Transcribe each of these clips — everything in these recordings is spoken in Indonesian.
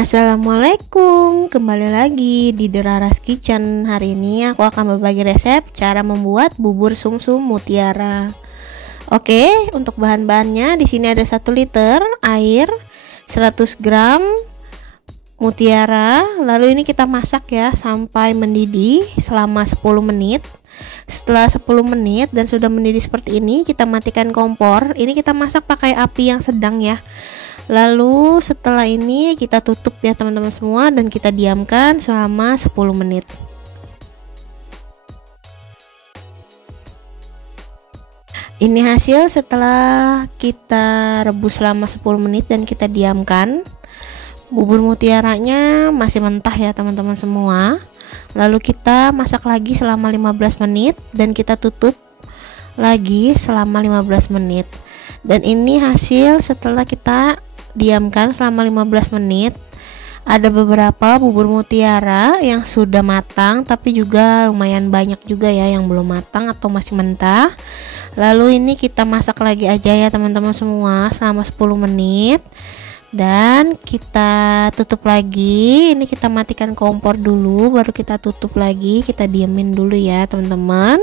Assalamualaikum, kembali lagi di Deraras Kitchen. Hari ini aku akan berbagi resep cara membuat bubur sumsum mutiara. Oke, untuk bahan-bahannya di sini ada 1 liter air, 100 gram mutiara. Lalu ini kita masak ya sampai mendidih selama 10 menit. Setelah 10 menit dan sudah mendidih seperti ini, kita matikan kompor. Ini kita masak pakai api yang sedang ya. Lalu setelah ini kita tutup ya teman-teman semua, dan kita diamkan selama 10 menit. Ini hasil setelah kita rebus selama 10 menit dan kita diamkan. Bubur mutiaranya masih mentah ya teman-teman semua. Lalu kita masak lagi selama 15 menit dan kita tutup lagi selama 15 menit. Dan ini hasil setelah kita diamkan selama 15 menit. Ada beberapa bubur mutiara yang sudah matang, tapi juga lumayan banyak juga ya yang belum matang atau masih mentah. Lalu ini kita masak lagi aja ya teman-teman semua selama 10 menit. Dan kita tutup lagi. Ini kita matikan kompor dulu, baru kita tutup lagi, kita diamin dulu ya teman-teman.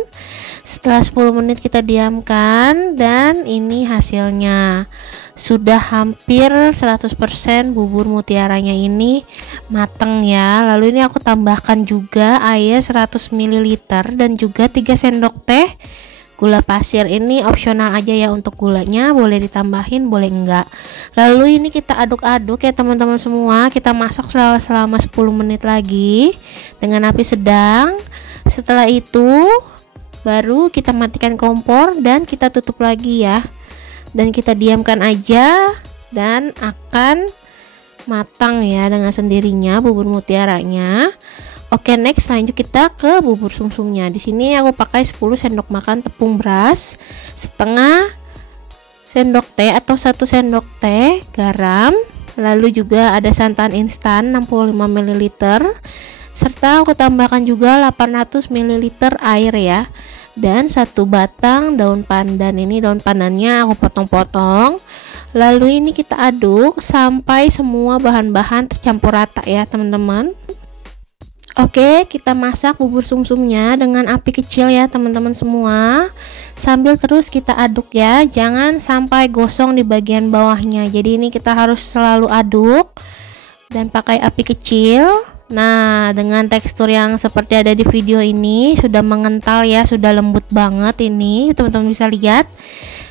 Setelah 10 menit kita diamkan, dan ini hasilnya sudah hampir 100% bubur mutiaranya ini matang ya. Lalu ini aku tambahkan juga air 100 ml dan juga 3 sendok teh gula pasir. Ini opsional aja ya, untuk gulanya boleh ditambahin boleh enggak. Lalu ini kita aduk-aduk ya teman-teman semua. Kita masak selama 10 menit lagi dengan api sedang. Setelah itu baru kita matikan kompor dan kita tutup lagi ya, dan kita diamkan aja dan akan matang ya dengan sendirinya bubur mutiaranya. Oke, next lanjut kita ke bubur sumsumnya. Di sini aku pakai 10 sendok makan tepung beras, setengah sendok teh atau 1 sendok teh garam, lalu juga ada santan instan 65 ml, serta aku tambahkan juga 800 ml air ya, dan 1 batang daun pandan. Ini daun pandannya aku potong-potong. Lalu ini kita aduk sampai semua bahan-bahan tercampur rata ya teman-teman. Oke, kita masak bubur sumsumnya dengan api kecil ya teman-teman semua, sambil terus kita aduk ya, jangan sampai gosong di bagian bawahnya. Jadi ini kita harus selalu aduk dan pakai api kecil. Nah, dengan tekstur yang seperti ada di video ini sudah mengental ya, sudah lembut banget ini teman-teman bisa lihat.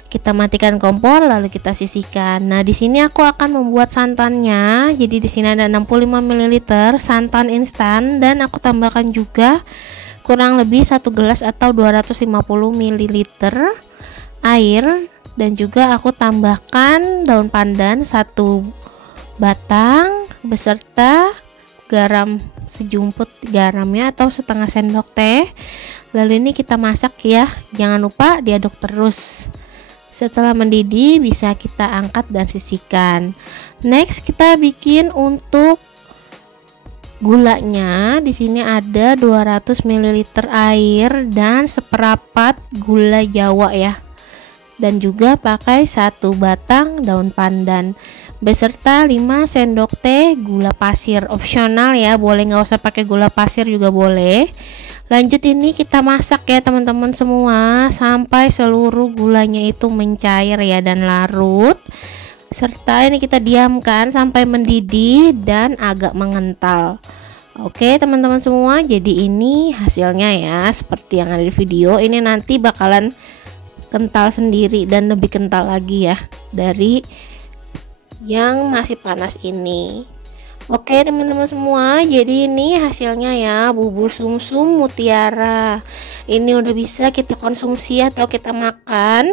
Kita matikan kompor lalu kita sisihkan. Nah, di sini aku akan membuat santannya. Jadi di sini ada 65 ml santan instan, dan aku tambahkan juga kurang lebih 1 gelas atau 250 ml air, dan juga aku tambahkan daun pandan 1 batang beserta garam sejumput garamnya atau setengah sendok teh. Lalu ini kita masak ya, jangan lupa diaduk terus. Setelah mendidih bisa kita angkat dan sisihkan. Next kita bikin untuk gulanya. Di sini ada 200 ml air dan seperempat gula Jawa ya. Dan juga pakai 1 batang daun pandan beserta 5 sendok teh gula pasir, opsional ya, boleh nggak usah pakai gula pasir juga boleh. Lanjut ini kita masak ya teman-teman semua sampai seluruh gulanya itu mencair ya dan larut, serta ini kita diamkan sampai mendidih dan agak mengental. Oke teman-teman semua, jadi ini hasilnya ya seperti yang ada di video. Ini nanti bakalan kental sendiri dan lebih kental lagi ya dari yang masih panas ini. Oke teman-teman semua, jadi ini hasilnya ya, bubur sumsum mutiara. Ini udah bisa kita konsumsi atau kita makan.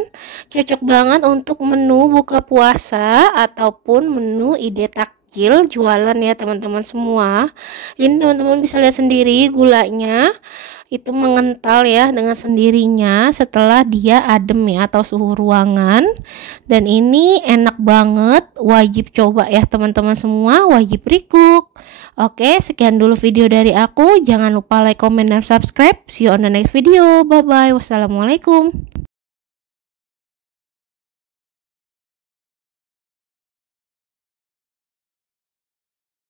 Cocok banget untuk menu buka puasa ataupun menu ide takjil jualan ya teman-teman semua. Ini teman-teman bisa lihat sendiri gulanya itu mengental ya dengan sendirinya setelah dia adem ya atau suhu ruangan. Dan ini enak banget, wajib coba ya teman-teman semua, wajib recook. Oke, sekian dulu video dari aku. Jangan lupa like, comment, dan subscribe. See you on the next video. Bye bye. Wassalamualaikum.